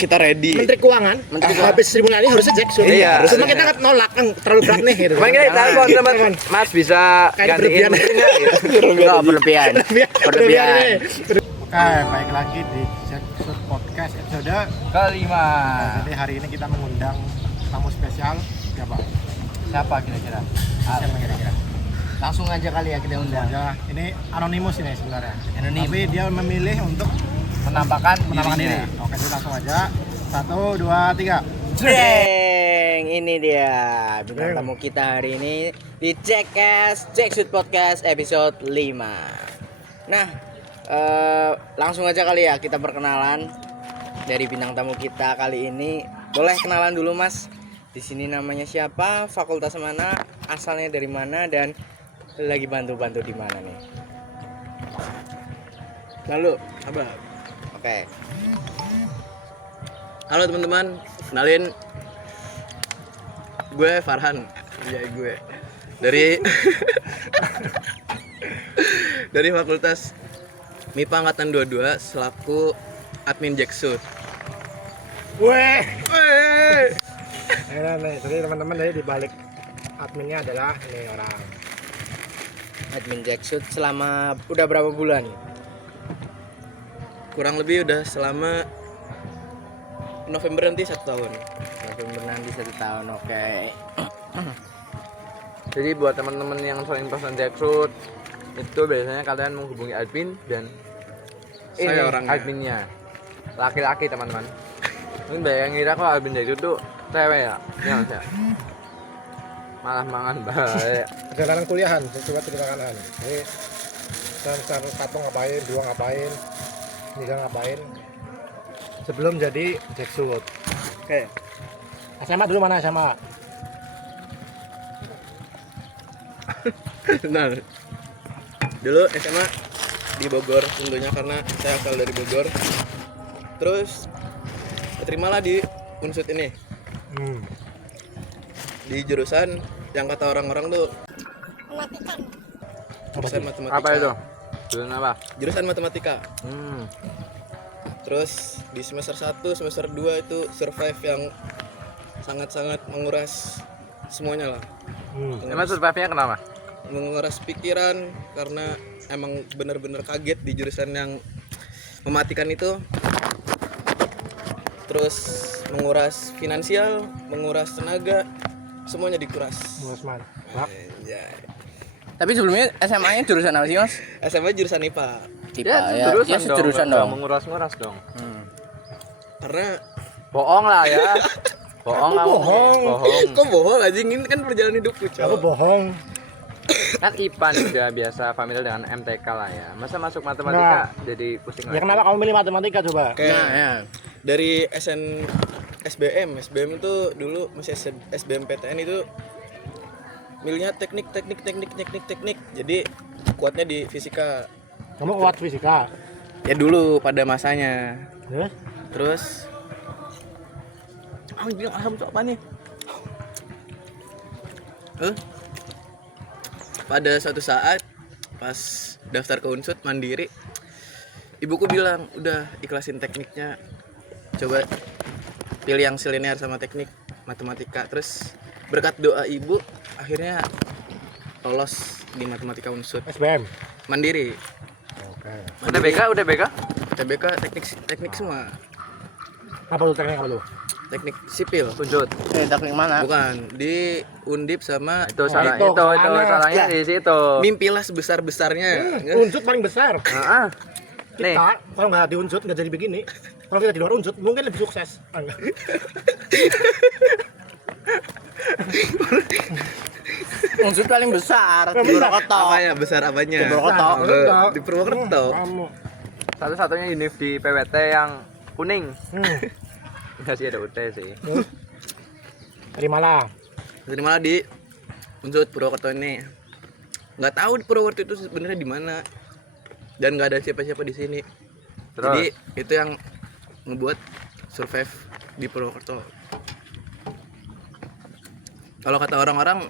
kita ready. Menteri Keuangan. Habis Sri Mulyani harusnya Jackson. Iya. Cuma kita kan nolak kan terlalu berat nih gitu. Makanya kita telepon teman Mas bisa gantiin mesinnya gitu. Enggak berlebihan. Berlebihan. Oke, baik lagi di Jackson Podcast episode Kelima. Jadi hari ini kita mengundang tamu spesial siapa? Siapa kira-kira? Siapa kira-kira? Langsung aja kali ya kita undang. Ya, ini anonimus ini sebenarnya. Anonim. Tapi dia memilih untuk Menampakkan diri. Oke, jadi langsung aja. 1, 2, 3. Jeng, ini dia bintang Jeng. tamu kita hari ini di Jackson Podcast episode 5. Nah, langsung aja kali ya kita perkenalan dari bintang tamu kita kali ini. Boleh kenalan dulu Mas. Di sini namanya siapa, fakultas mana, asalnya dari mana, dan lagi bantu-bantu di mana nih? Lalu, apa? Oke. Halo teman-teman, kenalin gue Farhan. Ya gue dari dari Fakultas MIPA angkatan 22 selaku admin Jackson. Weh. Jadi teman-teman dari di balik adminnya adalah ini orang. Admin Jackson selama udah berapa bulan? Kurang lebih udah selama November nanti 1 tahun. November nanti 1 tahun, oke. Jadi buat teman-teman yang sering pesan Jackfruit itu biasanya kalian menghubungi admin dan Saya orangnya. adminnya laki-laki teman-teman. Mungkin banyak yang ngira kok admin Jackfruit tuh cewek ya, ya Mas ya. Malah mangan baik. Perjalanan kuliahan, coba ceritakan. Jadi satu ngapain, dua ngapain, tiga ngapain sebelum jadi Jackson. Oke. SMA dulu mana SMA? Nah, dulu SMA di Bogor tentunya karena saya asal dari Bogor. Terus terimalah di Unsud ini di jurusan yang kata orang-orang tuh jurusan matematika. Apa itu? Jurusan apa? Jurusan matematika. Hmm. Terus di semester 1, semester 2 itu survive yang sangat-sangat menguras semuanya lah. Emang survive-nya kenapa? Menguras pikiran karena emang benar-benar kaget di jurusan yang mematikan itu. Terus menguras finansial, menguras tenaga, semuanya dikuras. Bosman. Anjay. Tapi sebelumnya SMA-nya jurusan apa sih Mas? SMA jurusan IPA. Tipe ya, sejurusan nggak dong. menguras-nguras dong. Karena Bohong lah ya. Bohong kamu. bohong? Bohong. kok bohong anjing, ini kan perjalanan hidupku, Aku cowok. bohong. Kan IPA juga biasa familiar dengan MTK lah ya. Masa masuk matematika jadi pusing Ya lagi. kenapa kamu milih matematika coba? Kayak Nah, ya. dari SBM itu dulu masih SBMPTN itu milihnya teknik. Jadi kuatnya di fisika. Kamu kuat fisika. Ya dulu pada masanya. Terus? Terus bilang alham tuh apa nih? Pada suatu saat pas daftar ke Unsud mandiri, ibuku bilang, "Udah ikhlasin tekniknya. Coba pilih yang silinear sama teknik matematika." Terus berkat doa ibu akhirnya lolos di matematika Unsud SBM. mandiri. Oke. Udah BK? TBK teknik semua. Apa tuh teknik apa tuh? Teknik sipil. Unsud. Teknik mana? Bukan, di Undip sama Itu salah itu itu kesalahannya. salahnya di situ. mimpilah sebesar-besarnya. Unsud paling besar. Heeh. Nih, Kita kalau nggak di Unsud nggak jadi begini. Kalau kita di luar Unsud mungkin lebih sukses. Enggak. Unsur paling besar di Purwokerto. Apanya? Besar apanya? Di Purwokerto. Di Purwokerto. Kamu. satu-satunya univ di PWT yang kuning. Enggak sih, ada UT sih. Dari mana? Jadi malah di Unsud Purwokerto ini. Nggak tahu di Purwokerto itu sebenarnya di mana. Dan nggak ada siapa-siapa di sini. Terus? Jadi itu yang ngebuat survive di Purwokerto. Kalau kata orang-orang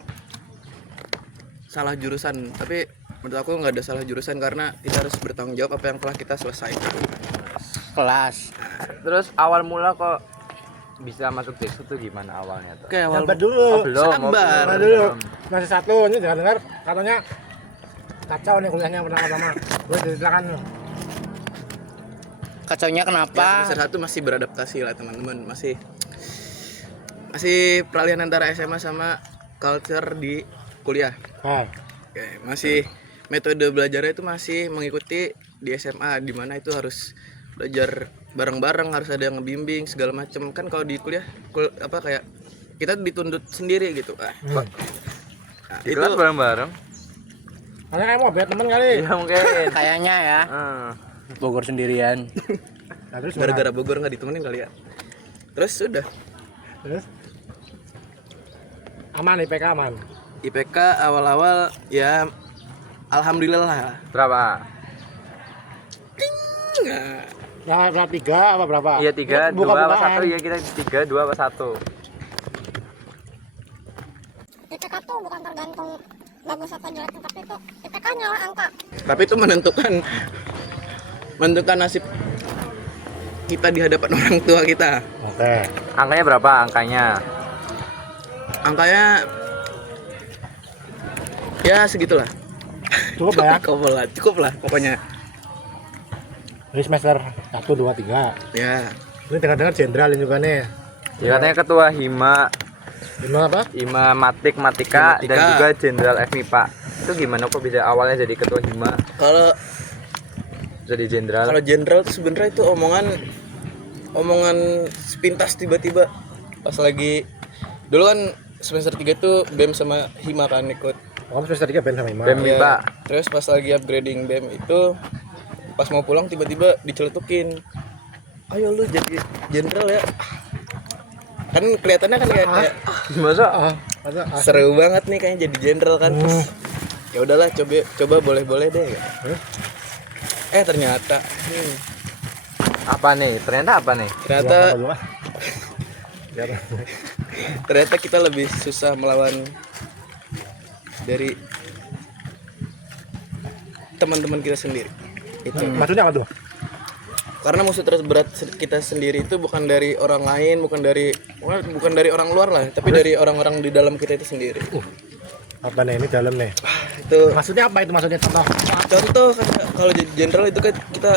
salah jurusan, tapi menurut aku nggak ada salah jurusan karena kita harus bertanggung jawab apa yang telah kita selesaikan. Kelas. Terus awal mula kok bisa masuk Jackshot tuh gimana awalnya tuh? Oke, awal Sabar dulu. Oh, belum. Sabar. Sabar dulu. Masih satu, ini dengar katanya kacau nih kuliahnya pertama-tama. Gue ceritakan. Kacaunya Ya, kenapa? semester 1 masih beradaptasi lah teman-teman, masih peralihan antara SMA sama culture di kuliah. Nah, Oke, masih metode belajarnya itu masih mengikuti di SMA, di mana itu harus belajar bareng-bareng, harus ada yang ngebimbing segala macam. Kan kalau di kuliah kayak kita dituntut sendiri gitu. Nah, Di itu kelas bareng-bareng. karena kayak mau biar temen kali. Iya mungkin. Kayaknya ya. Bogor sendirian. Nah, terus gara-gara Bogor nggak ditemenin kali ya. Terus sudah terus aman IPK aman. IPK awal-awal ya alhamdulillah. Berapa? Nggak. Nah, berapa 3 apa berapa? Iya 3, 2 apa Buka-bukaan. 1 ya kita 3, 2 apa 1. IPK tuh bukan tergantung bagus atau jelek, tapi itu IPK nyawa angka. Tapi itu menentukan nasib kita di hadapan orang tua kita. Oke. Angkanya berapa angkanya? Angkanya ya segitulah. Cukup lah ya. Cukup lah pokoknya. Ini semester 1 2 3. Ya, Ini dengar-dengar jenderal ini juga nih. Ya katanya ketua Hima, Gimana apa? Hima Matika Matika. dan juga Jenderal FMIPA. Itu gimana kok bisa awalnya jadi ketua Hima, kalau jadi jenderal? kalau jenderal tuh sebenarnya itu omongan sepintas tiba-tiba pas lagi dulu kan semester 3 tuh BEM sama Hima kan ikut. Kamu semester 3 Ben sama Ima. BEM. Ya, Hima. terus pas lagi upgrading BEM itu pas mau pulang tiba-tiba diceletukin. Ayo lu jadi jenderal ya. Kan kelihatannya kan kayak Masa? Masa? seru banget nih kayaknya jadi jenderal kan. Terus ya udahlah coba boleh deh. Ternyata Apa nih? Ternyata apa nih? ternyata kita lebih susah melawan dari teman-teman kita sendiri. Itu. Maksudnya apa tuh? Karena musuh terberat kita sendiri itu bukan dari orang lain, bukan dari orang luar lah, tapi dari orang-orang di dalam kita itu sendiri. Apa nih ini dalam nih? Itu Maksudnya apa itu maksudnya contoh? contoh kalau jadi jenderal itu kan kita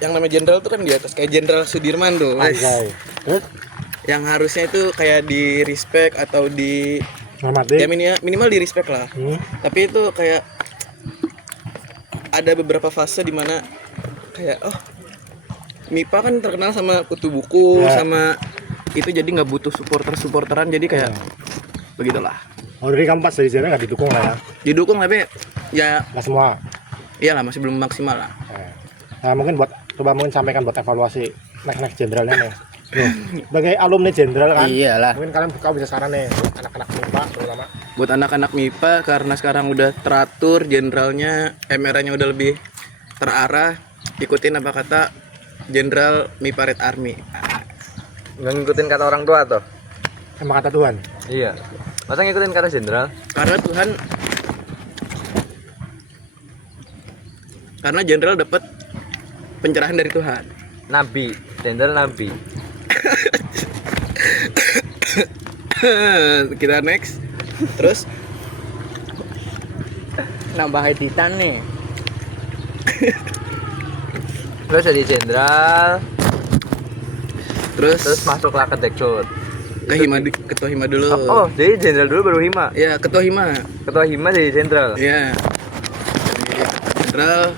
yang namanya jenderal itu kan di atas kayak Jenderal Sudirman tuh. Oke. Terus Yang harusnya itu kayak di respect atau di hormati. ya minimal di respect lah. Tapi itu kayak ada beberapa fase di mana kayak MIPA kan terkenal sama kutu buku Ya. sama itu, jadi nggak butuh supporteran, jadi kayak begitulah. Oh, dari kamu pas dari sana nggak didukung lah ya? Didukung tapi ya Nggak semua. iyalah masih belum maksimal lah. Nah, mungkin mungkin sampaikan buat evaluasi next jenderalnya nih. Sebagai alumni jenderal kan? Iyalah. Mungkin kalian bisa saran nih buat anak-anak MIPA terutama. Buat anak-anak MIPA karena sekarang udah teratur jenderalnya, MR-nya udah lebih terarah, ikutin apa kata Jenderal MIPA Red Army. Nggak ngikutin kata orang tua tuh? Emang kata Tuhan. Iya. Masa ngikutin kata jenderal? Karena jenderal dapat pencerahan dari Tuhan. Nabi, jenderal nabi. Kita next. Terus Nambah editan nih. Terus jadi jenderal, terus terus masuklah ke Jackshot. ke ketua Hima dulu. Oh, jadi jenderal dulu baru Hima. Ya, ketua Hima. Ketua Hima jadi jenderal. Ya. Jenderal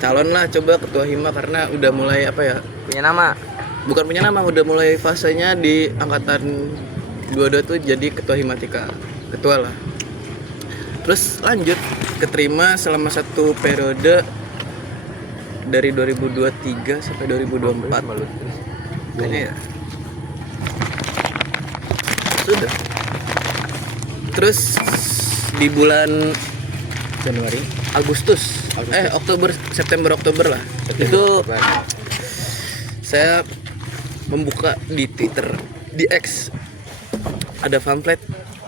calon lah coba ketua Hima karena udah mulai Punya nama. bukan punya nama, udah mulai fasenya di angkatan 22 tuh jadi ketua Himatika, ketua lah. Terus lanjut keterima selama satu periode dari 2023 sampai 2024 kayaknya ya. Sudah. Terus di bulan Januari. September Oktober lah. Itu saya membuka di Twitter, di X, ada pamflet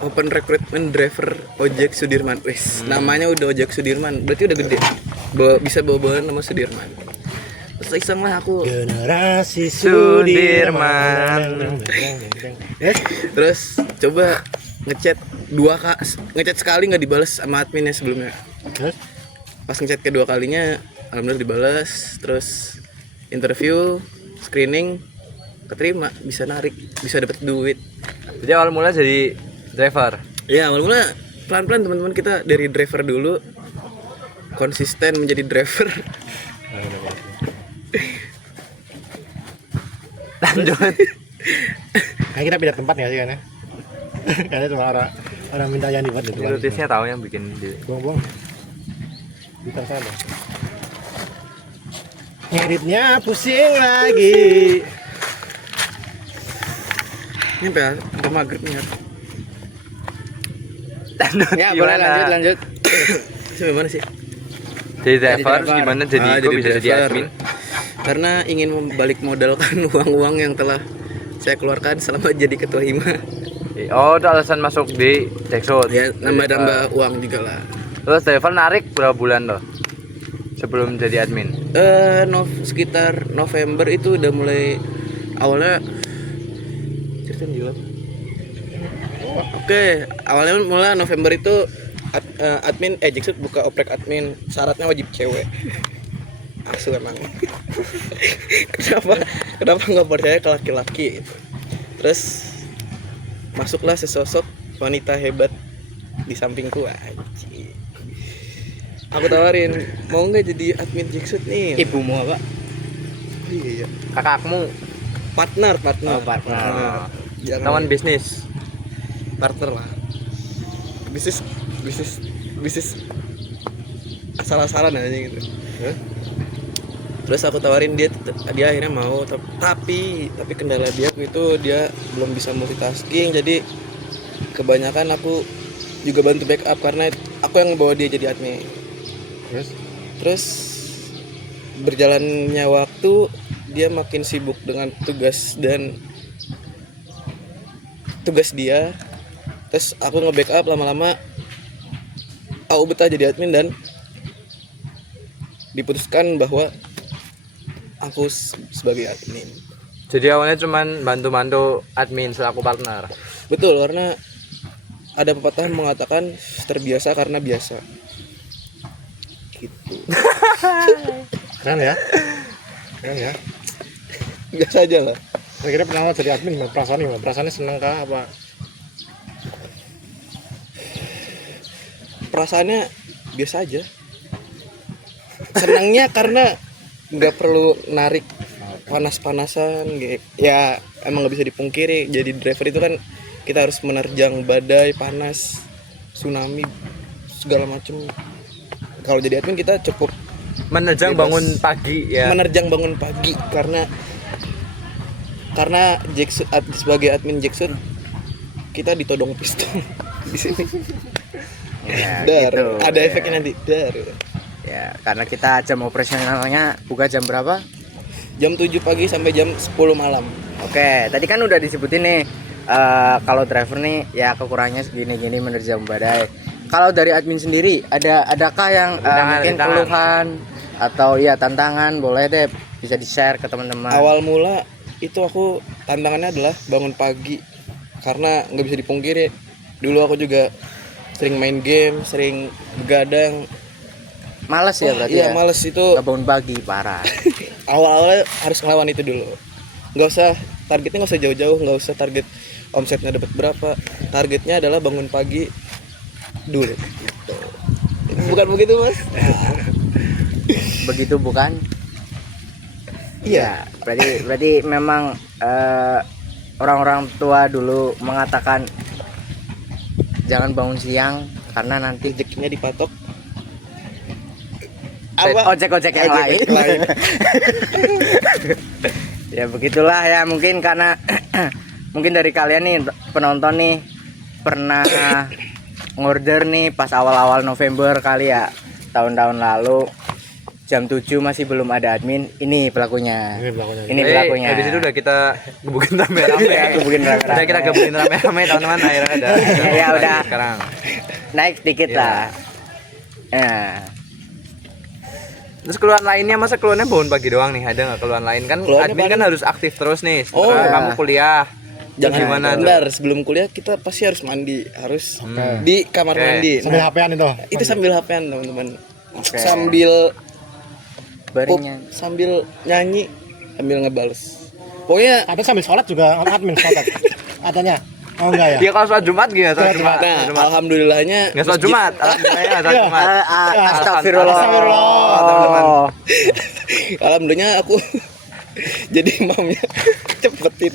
open recruitment driver ojek Sudirman. Namanya udah ojek Sudirman, berarti udah gede. Bisa bawa nama Sudirman. iseng lah aku. Generasi Sudirman. Yes. Terus coba ngechat ngechat sekali nggak dibales sama adminnya sebelumnya. Yes. Pas ngechat kedua kalinya alhamdulillah dibales. Terus interview, screening, keterima, bisa narik, bisa dapat duit. Jadi awal mula jadi driver. Ya awal mula pelan-pelan teman-teman, kita dari driver dulu konsisten menjadi driver. Lanjut. Nah, kita pindah tempat nggak sih kan ya? Karena cuma orang minta yang dibuat gitu. Notisnya tahu yang bikin di Buang-buang. Kita sana. Ngeditnya pusing lagi. Nyampe ya, sampai maghrib nih. lanjut. Ya, boleh Gimana? lanjut. Sampai mana sih? Jadi driver, driver. gimana jadi kok bisa jadi driver. admin? Karena ingin membalik modalkan uang-uang yang telah saya keluarkan selama jadi ketua hima. Oh, itu alasan masuk di Dexot. Ya nambah-nambah uang juga lah. Terus driver narik berapa bulan loh sebelum jadi admin? Sekitar November itu udah mulai awalnya ceritain juga. Oke, awalnya mulai November itu admin Jackson buka oprek admin, syaratnya wajib cewek. Asu emang. kenapa nggak percaya ke laki-laki gitu. Terus masuklah sesosok wanita hebat di sampingku anjing. Aku tawarin, mau nggak jadi admin Jackson nih? Ibumu apa? Iya. Kakakmu Partner. Oh, partner. Jangan teman bisnis. partner lah. Bisnis asal-asalan aja gitu. Terus aku tawarin dia akhirnya mau, tapi kendala dia itu dia belum bisa multitasking, jadi kebanyakan aku juga bantu backup karena aku yang ngebawa dia jadi admin. Terus berjalannya waktu dia makin sibuk dengan tugas dia. Terus aku nge-backup, lama-lama aku betah jadi admin dan diputuskan bahwa aku sebagai admin. Jadi awalnya cuman bantu-bantu admin selaku partner. Betul, karena ada pepatah mengatakan terbiasa karena biasa. Gitu. Keren ya. Biasa aja lah. Kira-kira pernah jadi admin gimana? Perasaannya seneng kah apa? Perasaannya biasa aja. Senangnya karena nggak perlu narik panas-panasan gitu. Ya emang nggak bisa dipungkiri, jadi driver itu kan kita harus menerjang badai, panas, tsunami, segala macem. Kalau jadi admin kita cukup Menerjang bebas. bangun pagi ya. Menerjang bangun pagi karena Jackson, sebagai admin Jackson kita ditodong pistol di sini. Ya, Dar, gitu. ada efeknya nanti. Dar. Ya, karena kita jam operasionalnya buka jam berapa? Jam 7 pagi sampai jam 10 malam. Oke, tadi kan udah disebutin nih kalau driver nih ya kekurangannya segini-gini menerjang badai. Kalau dari admin sendiri adakah yang mungkin Tantangan. keluhan atau ya tantangan, boleh deh bisa di-share ke teman-teman. Awal mula itu aku tantangannya adalah bangun pagi karena nggak bisa dipungkiri. Dulu aku juga sering main game, sering begadang. Males ya berarti Iya, ya. males itu. Nggak bangun pagi parah. Awal-awalnya harus ngelawan itu dulu. Nggak usah targetnya, nggak usah jauh-jauh, nggak usah target omsetnya dapat berapa. Targetnya adalah bangun pagi dulu. Gitu. Bukan begitu, Mas? Begitu bukan? Iya. Berarti memang orang-orang tua dulu mengatakan jangan bangun siang karena nanti Rezekinya dipatok. ojek-ojek yang lain. Ya begitulah ya, mungkin karena mungkin dari kalian nih penonton nih pernah ngorder nih pas awal-awal November kali ya, tahun-tahun lalu jam 7 masih belum ada admin. Ini pelakunya. Ini pelakunya. Habis itu udah kita gebukin rame-rame ya. Gebukin rame-rame. Udah kita gebukin rame-rame teman-teman, akhirnya ada. Ya udah. Sekarang. Naik sedikit Ya. lah. Ya. Terus keluhan lainnya masa keluhannya bangun pagi doang nih? Ada nggak keluhan lain kan? Keluhannya Admin kan paling- harus aktif terus nih. Oh, Sementara iya. kamu kuliah. Jangan Gimana tuh? bentar, sebelum kuliah kita pasti harus mandi, harus di kamar Oke. mandi. Sambil Nah, HP-an itu. itu sambil HP-an teman-teman. Sambil Baringnya. sambil nyanyi, sambil ngebales. Pokoknya Atau sambil sholat juga admin sholat. Katanya. Oh enggak ya? Dia kalau sholat Jumat gimana? Sholat Sholat Jumat. nah, Sholat Jumat. alhamdulillahnya Nggak sholat Jumat. Alhamdulillah sholat Jumat. Astagfirullah. Astagfirullah, teman-teman. alhamdulillahnya aku jadi imamnya cepetin.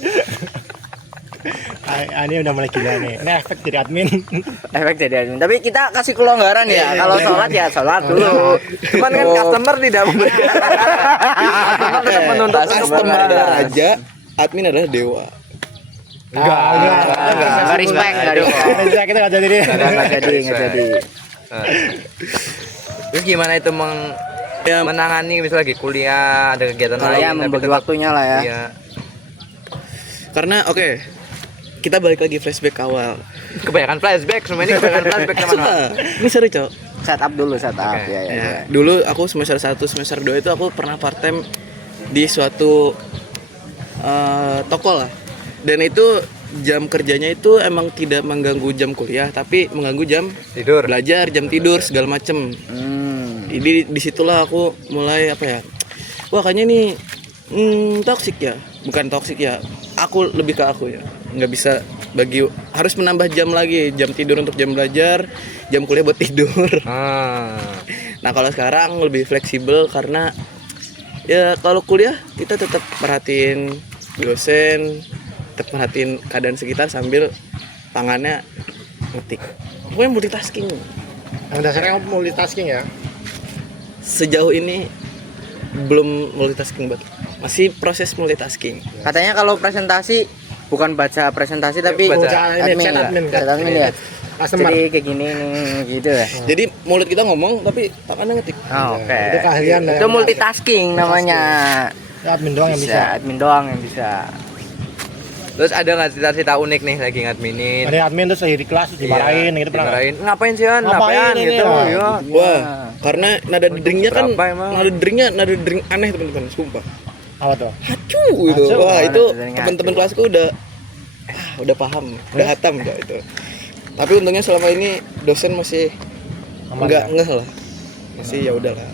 Ini udah mulai gila nih. Ini efek jadi admin. Efek jadi admin. Tapi kita kasih kelonggaran ya. Kalau sholat ya sholat dulu. Cuman kan customer tidak memberikan. Customer tetap menuntut untuk Customer adalah membayar. raja, admin adalah dewa. Enggak. Nggak respect, nggak respect. Kita enggak jadi nih. Nggak jadi. Terus gimana itu Ya, menangani misalnya lagi kuliah, ada kegiatan Kalau lain ya tapi membagi tetap- waktunya lah ya. Iya. karena oke, kita balik lagi flashback ke awal. Kebanyakan flashback, semua ini kebanyakan flashback teman-teman. Sumpah, ini seru, Cok. Setup dulu, setup. Oke. Ya, ya, Ya, ya. dulu aku semester 1, semester 2 itu aku pernah part time di suatu toko lah. Dan itu jam kerjanya itu emang tidak mengganggu jam kuliah, tapi mengganggu jam Tidur. belajar, jam tidur segala macem. Jadi disitulah aku mulai apa ya? Wah kayaknya ini toksik ya, bukan toksik ya. Aku lebih ke aku ya, nggak bisa bagi harus menambah jam lagi, jam tidur untuk jam belajar, jam kuliah buat tidur. Nah kalau sekarang lebih fleksibel karena ya kalau kuliah kita tetap perhatiin dosen, tetap perhatiin keadaan sekitar sambil tangannya ngetik. Pokoknya multitasking. Yang dasarnya kamu multitasking ya. Sejauh ini belum multitasking banget. Masih proses multitasking. Katanya kalau presentasi bukan baca presentasi tapi baca. Ini chat admin, Chat admin ya. Customer. Jadi kayak gini nih, gitu ya. Jadi mulut kita ngomong tapi tangannya ngetik. Oke. Itu keahlian lah. Itu multitasking namanya. Ya, admin doang yang bisa. Admin doang yang bisa. Terus ada nggak cita-cita unik nih lagi ngadminin? Ada admin terus lagi di kelas terus dimarahin gitu pernah. Dimarahin. Ngapain sih Han? Ngapain Ngapain ini gitu? ya? Iya. Wah, karena nada deringnya kan berapa emang? nada dering aneh teman-teman, sumpah. Apa tuh? Hacu gitu. Hacu, Wah, itu nada dering teman-teman hacu. kelasku udah paham, udah hatam Cok, itu. Tapi untungnya selama ini dosen masih Aman enggak ya? ngeh lah. Masih ya udahlah.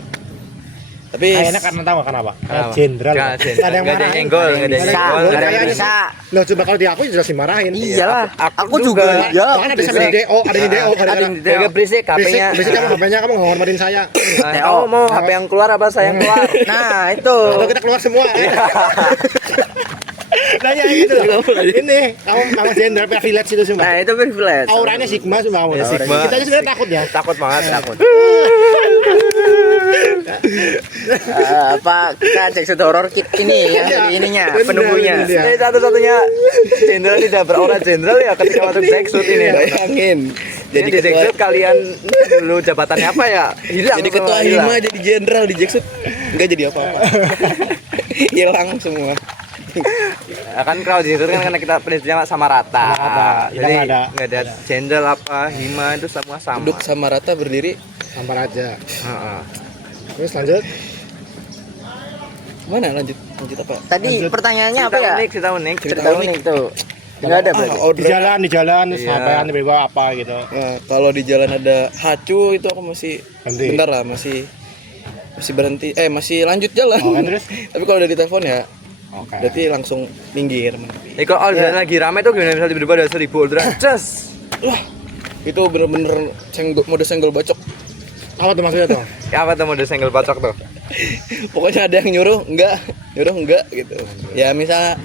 Tapi Kayaknya karena tahu kenapa? Karena Kenapa? jenderal. Nggak, Nggak ada yang nggak ada yang marahin. nyenggol, nggak ada yang Bisa, nyenggol. nggak ada yang Kayaknya bisa. Loh, coba kalau di aku jelas dimarahin. Iyalah, aku juga. Ya, bahkan ada sampai di DO, ada di DO Ada yang di DO. Jaga berisik HP-nya. Berisik kamu HP-nya kamu nggak hormatin saya. Kamu mau HP yang keluar apa saya yang keluar? Nah, itu. Atau kita keluar semua. Nanya gitu loh. Ini kamu jenderal privilege itu semua. Nah, itu privilege. Auranya Sigma semua kamu. Sigma. Kita aja sebenarnya takut ya. Takut banget, takut. Apa kita Jackson horror kit ini ya, jadi ininya, Bener, penunggunya. ini dia. Ini satu-satunya jenderal tidak berorat jenderal ya ketika masuk Jacksut ini. bayangin Jadi di Jacksut kalian dulu jabatannya apa ya? Hilang. jadi ketua semua, hilang. hima, jadi jenderal di Jaksut enggak jadi apa-apa. Hilang semua. Ya kan kalau di Jacksut kan karena kita prinsipnya sama rata. Kita Jadi nggak ada. nggak ada jenderal apa hima itu semua sama. Duduk sama rata berdiri. Sampar aja. Heeh. Terus lanjut. Mana lanjut apa? Tadi pertanyaannya apa ya? Cerita unik. Cerita unik tuh. Enggak ada berarti. Di jalan terus Iya. ngapain tiba-tiba apa gitu. Nah, kalau di jalan ada hacu itu aku masih Berhenti. bentar lah, masih berhenti, masih lanjut jalan. Oh, kan, terus? Tapi kalau udah ditelepon ya Oke. berarti langsung minggir menepi. Kalau udah lagi rame tuh gimana misalnya tiba-tiba ada 1000 ultra. Cus. Wah, itu bener-bener mode senggol bacok. Apa tuh maksudnya tuh? Apa tuh mode senggol bacok tuh? Pokoknya ada yang nyuruh enggak gitu. Ya misalnya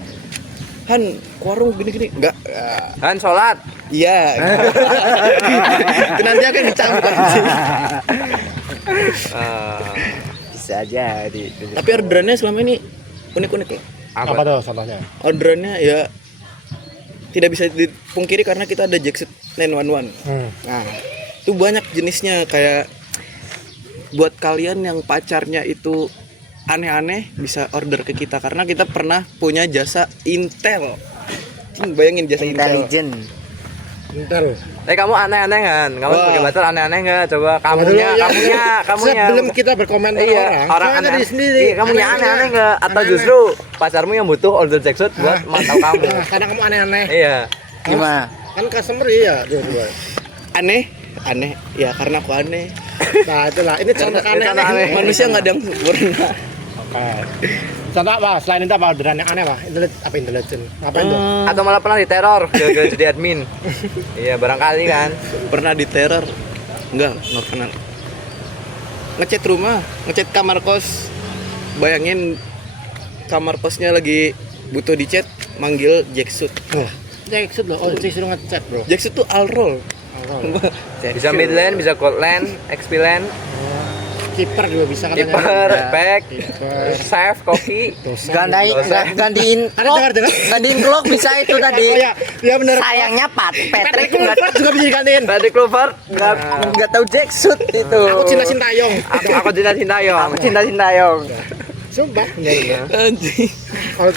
Han, ke warung gini-gini enggak. Ya, Han sholat. iya. Itu nanti akan dicambuk. Bisa aja di. Tapi orderannya selama ini unik-unik loh. Apa tuh contohnya? Orderannya ya tidak bisa dipungkiri karena kita ada Jackset 911. Nah, itu banyak jenisnya, kayak buat kalian yang pacarnya itu aneh-aneh bisa order ke kita karena kita pernah punya jasa Intel. Bayangin jasa Intel. Intelligent. Bentar loh. Kamu aneh-aneh kan? Kamu Wah. sebagai bacot aneh-aneh nggak? Coba Tunggu dulu ya. kamunya. Sebelum kita berkomentar Iya, orang aneh. diri sendiri. Iya, kamunya aneh-aneh nggak? Atau Aneh-aneh. justru pacarmu yang butuh order jackpot buat mantau kamu? Nah, karena kamu aneh-aneh. Iya. Gimana? Kan customer iya dua-dua. Aneh ya karena aku aneh. Nah, itulah. Ini contoh Ini contoh aneh. aneh. Manusia nggak ada yang sempurna. Oke. Contoh apa? Selain itu apa orderan yang aneh, Pak? Intelijen? Ngapain tuh? Atau malah pernah diteror gara-gara jadi admin? Iya, barangkali kan. Pernah diteror? Nggak pernah. Ngecat rumah, ngecat kamar kos. Bayangin kamar kosnya lagi butuh dicat, manggil Jacksut. Wah, Jackson loh. Oh, Jackson ngechat, Bro. Jacksut tuh all-roll. Bisa midland, bisa coldland, XP-land, Kiper juga bisa katanya. keeper, back, Kiper. save, koki. Gantiin Dengar. gantiin clock bisa itu tadi. Oh ya, ya benar. Sayangnya Patrick Kluivert juga bisa digantiin. Tadi Clover, nggak tahu jacksuit itu. Aku cinta Sintayong. aku cinta Sintayong, cinta Sintayong. Sumpah. Enggak. Anjing.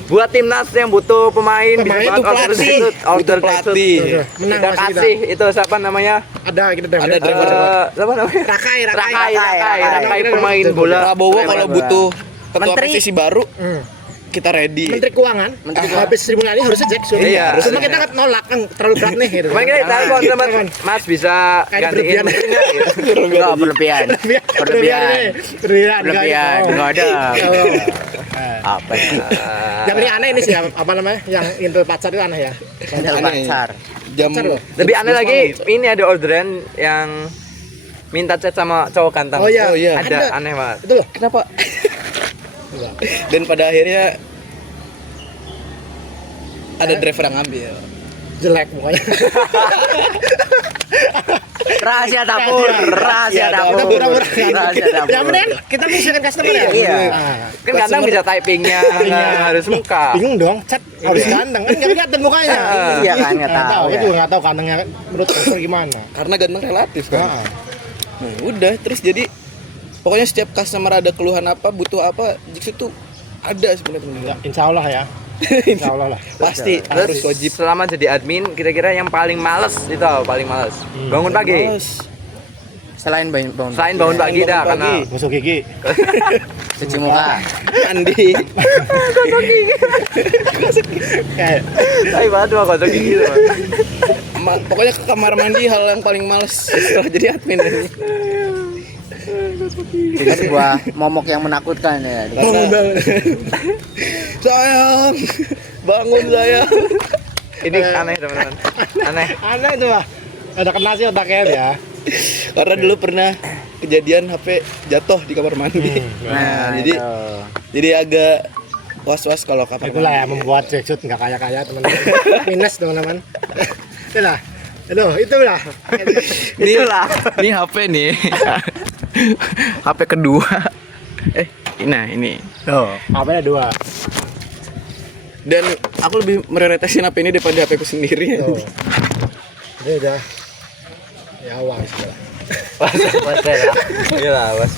Buat timnas yang butuh pemain, Pemain bisa itu buat order pelatih. jackpot, order Butuh pelatih. jackpot. Menang Kita pasti kita. kasih itu siapa namanya? Ada kita driver. Ada driver. Siapa namanya? Rakai. Rakai pemain bola. Prabowo kalau butuh ketua Menteri. PSSI baru, Hmm. kita ready. Menteri Keuangan. Habis Sri Mulyani harusnya Jackson. Iya. Cuma kita kan nolak kan terlalu berat nih gitu. Kemarin kita telepon teman, Mas bisa Kayak gantiin berlebihan. menteri nggak? Gitu. Enggak berlebihan. Berlebihan. Enggak ada. Apa sih? Yang ini aneh ini sih apa namanya? Yang intel pacar itu aneh ya. Intel Aneh. pacar. Jam Pacar loh. Lebih aneh lagi, ini ada orderan yang minta chat sama cowok ganteng. Oh iya. Ada, aneh banget. Itu loh. Kenapa? Enggak. Dan pada akhirnya ada driver yang ngambil. Jelek mukanya. Rahasia dapur. Rahasia dapur. Pura-pura kan. Rahasia dapur. Yang penting kita misalkan customer ya. Iya. Nah, Kan ganteng bisa typingnya, nggak harus muka. bingung dong, chat harus ganteng kan nggak kelihatan mukanya. Iya kan, nggak tahu Aku ya. juga nggak tahu gantengnya menurut customer gimana. Karena ganteng relatif kan. Nah, Nah, udah terus jadi pokoknya setiap customer ada keluhan apa, butuh apa, Jacksut tuh ada sebenarnya. ya, insya Allah ya. Insya Allah lah. Pasti harus wajib. Selama jadi admin, kira-kira yang paling males itu apa? Paling males. Bangun pagi. Males. Selain bangun. Selain bangun pagi dah, Bangun karena pagi. Gosok gigi. Cuci muka. Mandi. Kayak tapi banget mah kocok gigi tuh. Pokoknya ke kamar mandi hal yang paling males setelah jadi admin ini. Itu sebuah momok yang menakutkan ya. Bangun. Sayang. Bangun sayang. Ini aneh teman-teman. Aneh. aneh itu lah. Ada kena sih otaknya ya. Karena dulu pernah kejadian HP jatuh di kamar mandi. Nah, jadi itu. jadi agak was-was kalau kamar Itulah ya mandi. membuat Jackson nggak kaya-kaya teman-teman. Minus teman-teman. Itulah. Itulah. Ini HP nih. HP kedua. Nah ini. Tuh, apa dua. Dan aku lebih prioritasin HP ini daripada HP ku sendiri. Tuh. Ini udah ya awal segala. Was lah. Iya lah, was.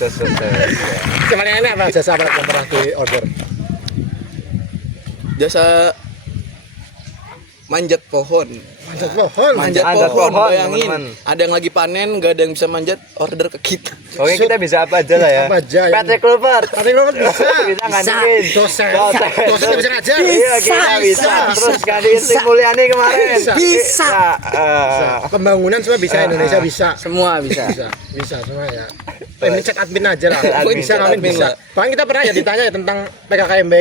Cuman yang ini apa jasa apa yang pernah di order? Jasa manjat pohon. Manjat pohon. Manjat Manjat pohon, pohon, bayangin. teman-teman. Ada yang lagi panen, gak ada yang bisa manjat, order ke kita. Oke, kita bisa apa aja lah ya. Apa aja yang- Patrick Clover. Tapi lo bisa. Bisa gantiin. Dosen. Dosen. Dosen bisa ngajar. Iya, kita bisa. Terus gantiin Sri Mulyani kemarin. Bisa. Eh, Pembangunan semua bisa, Indonesia bisa. Semua bisa. Bisa semua ya. Ini cek admin aja lah. Admin, Bisa, cek admin admin bisa. lah. Bahkan kita pernah ya ditanya ya tentang PKKMB.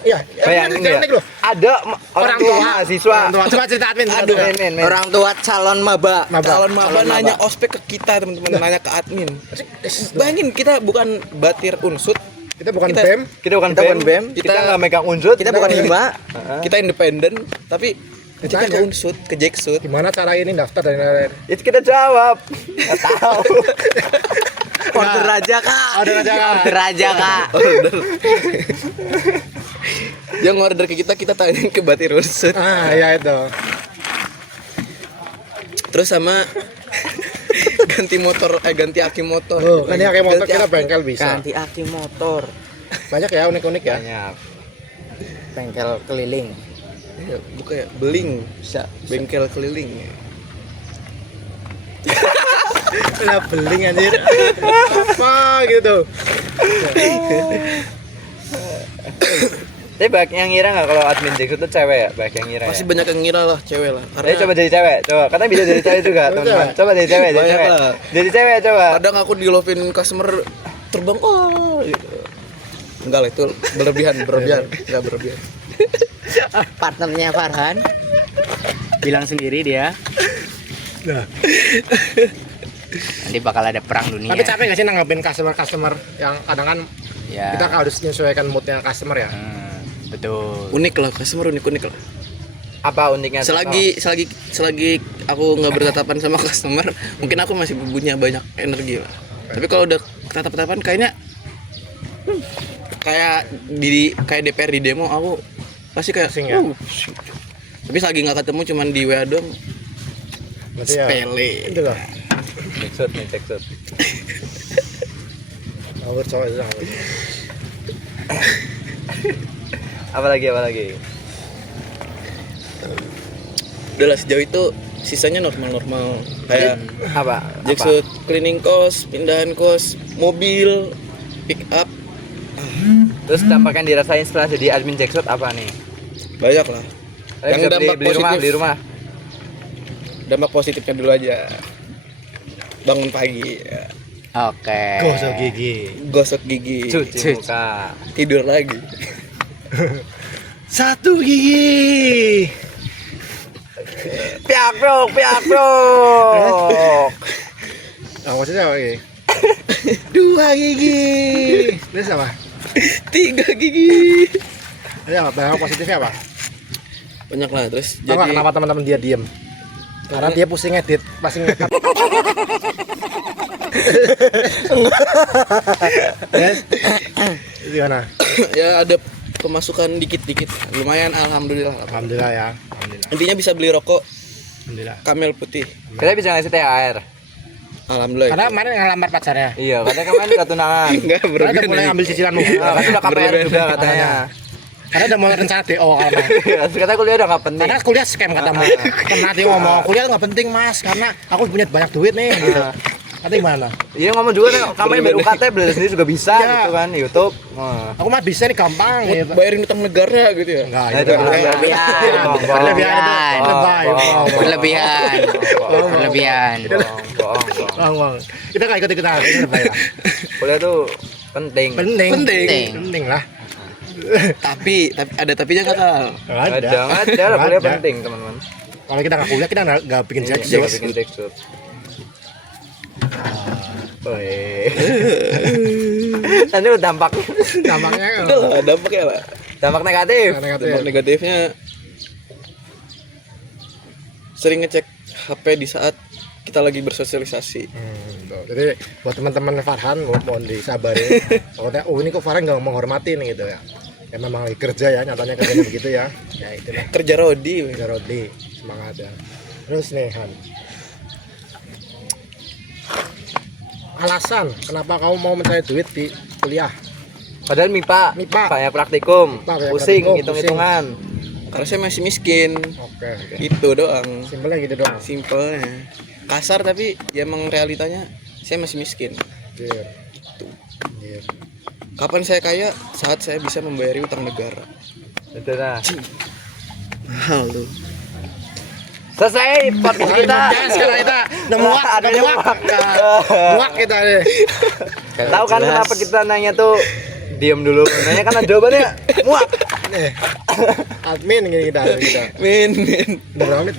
Iya, Bayangin ya. loh. Ada orang tua mahasiswa. Orang tua. Coba cerita admin. Aduh, Men. Orang tua calon maba. Calon maba nanya ospek ke kita, teman-teman, nanya ke admin. Bayangin kita bukan batir unsut, Kita bukan Kita- BEM. Kita bukan Kita bukan BEM. BEM, Kita kita- nggak megang unsur. Kita bukan hima. kita independen, tapi kita Ditanya. ke unsut, ke Jacksut. Gimana cara ini daftar dan lain-lain? Itu kita jawab. Nggak tahu. Order aja kak. Order aja, Kak. Order aja kak. Order. Yang order ke kita tanyain ke batir unsut. Ah, ya itu. Terus sama ganti motor, ganti aki motor. Oh, kan ya kayak motor Ganti kita aki. bengkel bisa. Ganti aki motor. Banyak ya unik-unik ya. Banyak. Bengkel keliling. Iya, bukan ya, beling, Bisa. bengkel keliling. Labeling anjir. Apa gitu. Tapi banyak yang ngira nggak kalau admin Jackson tuh cewek ya? Banyak yang ngira Pasti ya? banyak yang ngira lah cewek lah. Ayo coba jadi cewek, coba. Katanya bisa jadi cewek juga, teman-teman. Coba jadi cewek, jadi Banyak cewek. lah. Jadi cewek coba. Kadang aku di lovein customer terbang gitu. Enggak lah itu berlebihan, enggak berlebihan. Partnernya Farhan bilang sendiri dia. Nah, Nanti bakal ada perang dunia. tapi capek nggak sih nanggapin customer yang kadang kan Ya. kita harus menyesuaikan moodnya customer ya. Betul. Unik lah, customer unik lah. Apa uniknya? Selagi aku nggak bertatapan sama customer, mungkin aku masih punya banyak energi lah. Tapi kalau udah tatap-tatapan kayaknya kayak DPR di demo aku pasti kayak Pusing ya? Tapi selagi nggak ketemu cuman di WA doang Berarti ya, sepele. itu loh. Jackson nih, Jackson. Ngawur cowok itu ngawur. Apa lagi? Udah lah sejauh itu sisanya normal kayak Apa? Jackson cleaning cost, pindahan cost, mobil, pick up Terus dampak yang dirasain setelah jadi admin Jackson apa nih? banyak lah. Yang Yang dampak beli rumah, positif. beli rumah. Dampak positifnya dulu aja. Bangun pagi, ya. Oke. Gosok gigi. Gosok gigi, Cuci muka. tidur lagi. 1 gigi. Piakrok. Ah, maksudnya apa ini? 2 gigi. Terus apa? 3 gigi. Ada apa? Dampak positifnya apa? Banyak lah terus Tahu nggak jadi kenapa teman-teman dia diem? Karena dia pusing edit, pasti ngekat. Yes. Gimana? ya ada pemasukan dikit-dikit. Lumayan alhamdulillah. Alhamdulillah ya. Alhamdulillah. Intinya bisa beli rokok Alhamdulillah. Camel putih. Kita bisa ngasih THR. Alhamdulillah. Karena kemarin ngelamar pacarnya. Iya, katanya kemarin udah tunangan. enggak Karena udah berlebihan. mulai ambil cicilanmu. Nah, kan udah KPR juga katanya. Karena udah mulai rencana DO kalau Terus kata kuliah udah nggak penting. karena kuliah scam katamu. Pernah dia ngomong kuliah nggak penting mas, karena aku punya banyak duit nih. Gitu. Kata gimana? Iya ngomong juga nih, kamu yang UKT beli sendiri juga bisa Iya. gitu kan, YouTube. Wah. Aku mah bisa nih gampang. Gitu. Bayarin utang negara gitu ya. Enggak, Nah, itu itu berlebihan. berlebihan itu lebay. Berlebihan. Berlebihan. Bohong. Bang. Kita nggak ikut-ikutan, itu lebay lah. Kuliah tuh penting. Penting. Penting. Penting lah. Tapi ada tapinya kakak. Nggak Ada lah kuliah Nggak ada. penting teman-teman. Kalau kita nggak kuliah, kita nggak bikin Iya, jack. bikin tekstur. Nanti dampak Gampangnya Udah lah dampaknya lah. dampak negatif. Dampak negatifnya sering ngecek HP di saat kita lagi bersosialisasi. Tuh. Jadi buat teman-teman Farhan mohon disabarin. Pokoknya ini kok Farhan nggak menghormati nih gitu ya. Ya memang lagi kerja ya, nyatanya kerjanya begitu ya. Ya itulah. Kerja Rodi. Kerja Rodi, semangat ya. Terus nih Han. Alasan kenapa kamu mau mencari duit di kuliah? Padahal MIPA, MIPA. kayak praktikum, kayak pusing, praktikum, hitung-hitungan. Karena saya masih miskin. Oke. Itu doang. Simpelnya gitu doang. Simpelnya. Kasar tapi ya emang realitanya saya masih miskin. Iya. Iya. Kapan saya kaya? Saat saya bisa membayari utang negara. Itu nah. Mahal tuh. Selesai podcast kita. Sekarang kita muak kita nih. Tahu kan kenapa kita nanya tuh diam dulu. Nanya kan jawabannya muak. Nih. Admin gini kita. Min. Udah berapa menit?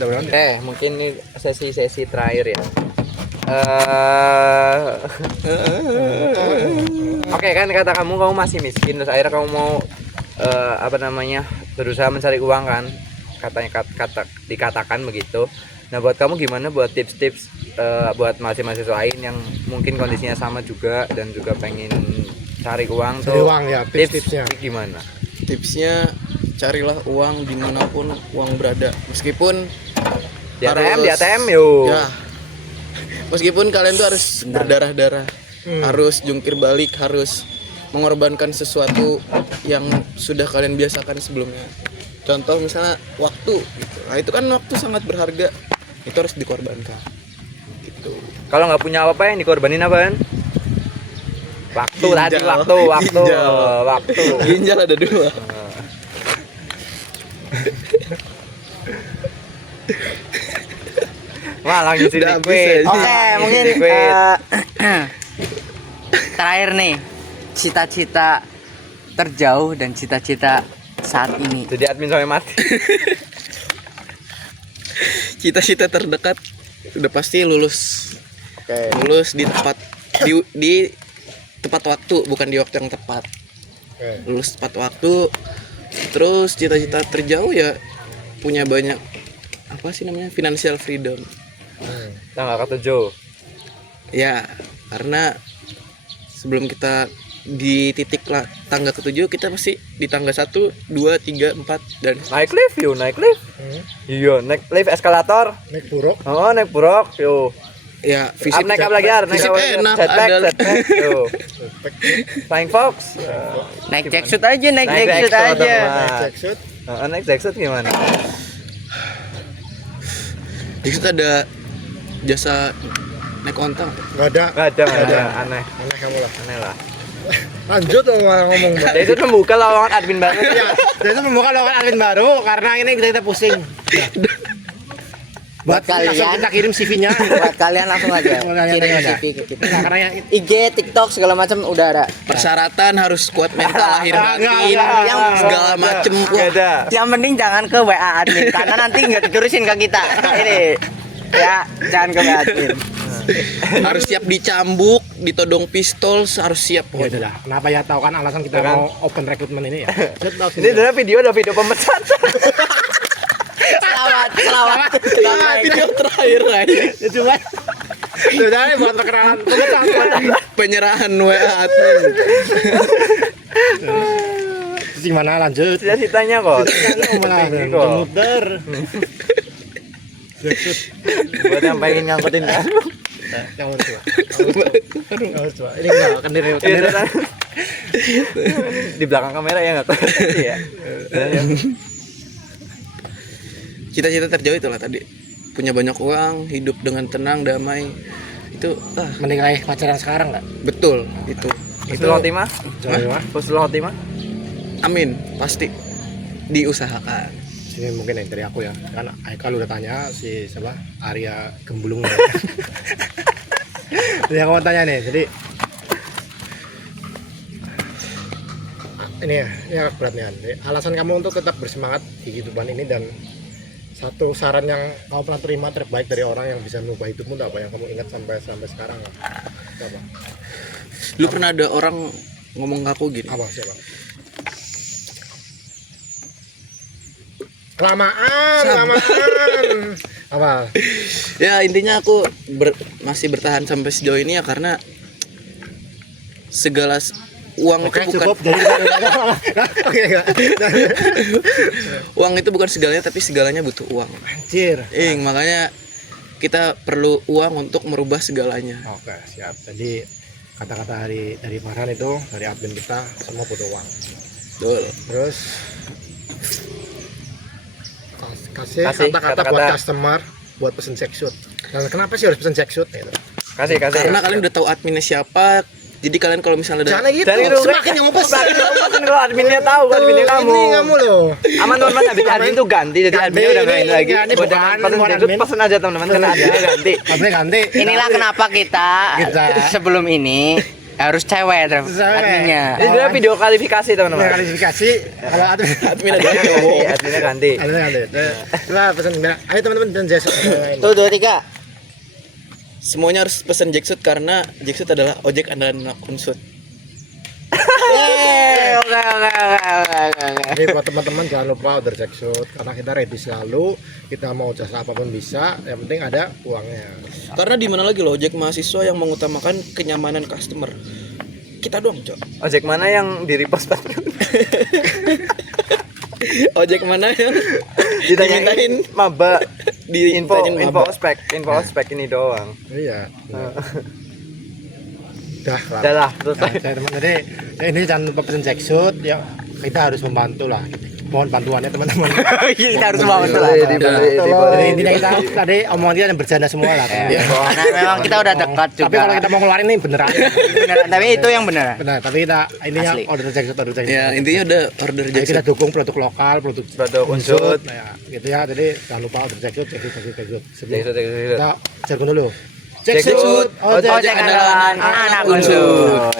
Mungkin ini sesi terakhir ya. Oke kan kata kamu masih miskin terus akhirnya kamu mau berusaha mencari uang kan katanya dikatakan begitu. Nah buat kamu gimana buat tips-tips buat mahasiswa lain yang mungkin kondisinya sama juga dan juga pengen cari uang Cari tuh uang ya, tips-tipsnya. gimana? Tipsnya carilah uang dimanapun uang berada. Meskipun Di harus- ATM yuk. Ya. Meskipun kalian tuh harus berdarah-darah, harus jungkir balik, harus mengorbankan sesuatu yang sudah kalian biasakan sebelumnya. Contoh misalnya waktu gitu. Nah, itu kan waktu sangat berharga. Itu harus dikorbankan. Gitu. gitu. Kalau nggak punya apa-apa yang dikorbanin apaan? Waktu tadi, Ginjal. waktu. Ginjal. Waktu. Ginjal ada 2. Wah, langsung Udah habis liquid. ya. Oke, mungkin liquid. terakhir nih, cita-cita terjauh dan cita-cita saat ini. Jadi admin sampai mati. Cita-cita terdekat udah pasti lulus. Oke. Lulus di tempat di tepat waktu, bukan di waktu yang tepat. Oke. Lulus tepat waktu. Terus cita-cita terjauh ya punya banyak apa sih namanya? Financial freedom. Tanggal ketujuh. Ya, karena sebelum kita di titik tangga ketujuh, kita pasti di tangga 1, 2, 3, 4 dan Naik lift yuk, naik lift. Iya, naik lift eskalator. Naik buruk. Oh, naik buruk yuk. ya Up, naik up lagi, naik fisip up lagi. enak Jetpack, ada jetpack, yuk. Flying Fox. Naik jacksuit aja, naik Naik jacksuit jacksuit, aja. teman. Jacksuit. Naik jacksuit gimana? di situ ada jasa naik onta. Nggak ada. Gak ada, aneh. Aneh kamu lah. Aneh lah. Lanjut dong ngomong. Mbak. Dia itu membuka lowongan admin baru. Ya, dan itu membuka lowongan admin baru karena ini kita pusing. Ya. Buat langsung kalian, kita kirim CV-nya. buat kalian langsung aja Buat kalian kirim aja. CV ke kita. Nah, karena yang IG, TikTok segala macam udah ada. Persyaratan harus kuat mental lahir batin, Yang segala macem. Gak Wah, ada. Yang penting jangan ke WA admin karena nanti nggak diterusin ke kita. Ini ya, jangan ke WA admin. harus siap dicambuk, ditodong pistol, harus siap. ya udah dah. Kenapa ya tahu kan alasan kita Kan? mau open recruitment ini ya? Ini adalah video pemecatan. Selamat. Video terakhir aja. Ya cuma sudah nih buat perkenalan pemecatan. Penyerahan WA admin. Terus gimana lanjut? Cita-citanya kok. Malah Tinggi kok. muter. Jacksuit. Buat yang pengen ngangkutin kan. Yang mana coba? Harus coba. Ini enggak kendiri. Di belakang kamera ya nggak kelihatan. Iya. Cita-cita terjauh itulah tadi. Punya banyak uang, hidup dengan tenang, damai. Itu Mending raih pacaran sekarang enggak? betul itu. Husnul khotimah. Coba. Husnul khotimah. Amin, pasti diusahakan. Sini mungkin yang dari aku ya. Kan Haikal udah tanya si siapa? Arya Gembulung. Jadi aku mau tanya nih. Jadi ini agak berat nih. Han. Jadi, alasan kamu untuk tetap bersemangat di kehidupan ini dan satu saran yang kamu pernah terima terbaik dari orang yang bisa mengubah hidupmu itu apa yang kamu ingat sampai sekarang? Itu apa? Lu pernah ada orang ngomong ke aku gini, Apa siapa? Kelamaan. Apa? ya intinya aku masih bertahan sampai sejauh ini ya karena segala uang Oke, itu bukan cukup. Jadi oke enggak? uang itu bukan segalanya, tapi segalanya butuh uang. Anjir. Makanya kita perlu uang untuk merubah segalanya. Oke, siap. Jadi kata-kata dari Farhan itu dari admin kita semua butuh uang. Betul. Terus kasih Kasih kata-kata buat kata-kata. customer buat pesen jacksuit. Dan kenapa sih harus pesen jacksuit gitu? Kasih. Karena kalian udah tahu adminnya siapa, jadi kalian kalau misalnya Jangan gitu. Jangan gitu. Semakin yang mau pesen. Kan kalau adminnya tahu kan adminnya kamu. Ini kamu loh. Aman teman-teman, habis admin tuh ganti, jadi Ganti, adminnya udah nggak ini ini lagi. ganti, Buat bukan pesen jackpot, admin. pesen aja teman-teman karena adminnya ganti. Admin ganti. Inilah kenapa kita sebelum ini harus cewek adminnya. Ini adalah video kualifikasi teman-teman. Nah, kualifikasi kalau admin admin ada cowok. Adminnya ganti. admin ganti. Coba pesen. Ayo teman-teman pesen jacksuit. Tuh 2 3. Semuanya harus pesen jacksuit karena jacksuit adalah ojek andalan anak unsut. Oke. Jadi buat teman-teman jangan lupa order jacksuit karena kita ready selalu. Kita mau jasa apapun bisa, yang penting ada uangnya. Karena di mana lagi loh ojek mahasiswa yang mengutamakan kenyamanan customer. Kita doang, Cok. Ojek mana yang di repost Ojek mana yang ditanyain dimintain maba di info maba. ospek ini doang. Iya. Dah lah. Udah lah, Nah, selesai. saya teman jadi ini jangan lupa pesen jacksuit ya, kita harus membantu lah gitu. mohon bantuannya teman-teman. Kita harus bawa betul lah. Jadi intinya kita tadi omongan kita bercanda semua lah. Karena memang kita udah dekat juga. Tapi kalau kita mau ngeluarin ini beneran. Beneran, tapi itu yang benar. Benar, tapi kita intinya Asli. order jackshot. Ya intinya udah order Jadi kita jackshot. dukung produk lokal, produk Unsut. Nah, ya, gitu ya. Jadi jangan lupa order jackshot. Sebelum Jackshot. kita jargon dulu. Jackshot. Ojek Ojek andalan anak unsut.